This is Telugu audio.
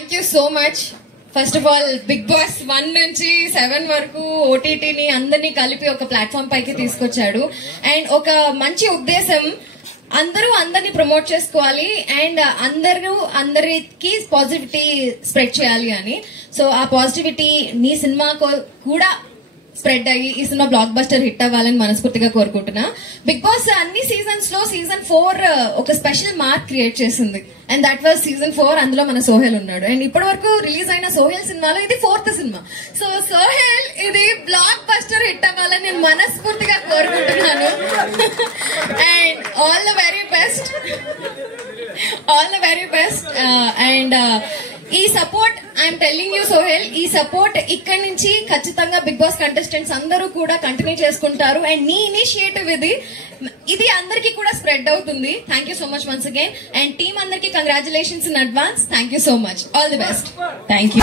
Thank you so much. First of all big boss 1 నుంచి 7 వరకు ఓటీటీని అందరినీ కలిపి ఒక ప్లాట్ఫామ్ పైకి తీసుకొచ్చాడు. అండ్ ఒక మంచి ఉద్దేశం, అందరూ అందరినీ ప్రమోట్ చేసుకోవాలి అండ్ అందరికి పాజిటివిటీ స్ప్రెడ్ చేయాలి అని. సో ఆ పాజిటివిటీ నీ సినిమా కూడా స్ప్రెడ్ అయ్యి ఈ సినిమా బ్లాక్ బస్టర్ హిట్ అవ్వాలని మనస్ఫూర్తిగా కోరుకుంటున్నా. బిగ్ బాస్ అన్ని సీజన్స్ లో సీజన్ 4 ఒక స్పెషల్ మార్క్ క్రియేట్ చేసింది అండ్ దట్ వాజ్ సీజన్ 4. అందులో మన సోహెల్ ఉన్నాడు. అండ్ ఇప్పటి వరకు రిలీజ్ అయిన సోహెల్ సినిమాలో ఇది 4th సినిమా. సో సోహెల్ ఇది బ్లాక్ బస్టర్ హిట్ అవ్వాలని నేను మనస్ఫూర్తిగా కోరుకుంటున్నాను. And all the very best. And ఈ support I'm telling you Sohel, ఈ సపోర్ట్ ఇక్కడి నుంచి ఖచ్చితంగా బిగ్ బాస్ కంటెస్టెంట్స్ అందరూ కూడా కంటిన్యూ చేసుకుంటారు. అండ్ నీ ఇనిషియేటివ్ ఇది అందరికీ కూడా స్ప్రెడ్ అవుతుంది. Thank you so much once again. And team అందరికీ congratulations in advance. Thank you so much. All the best. Thank you.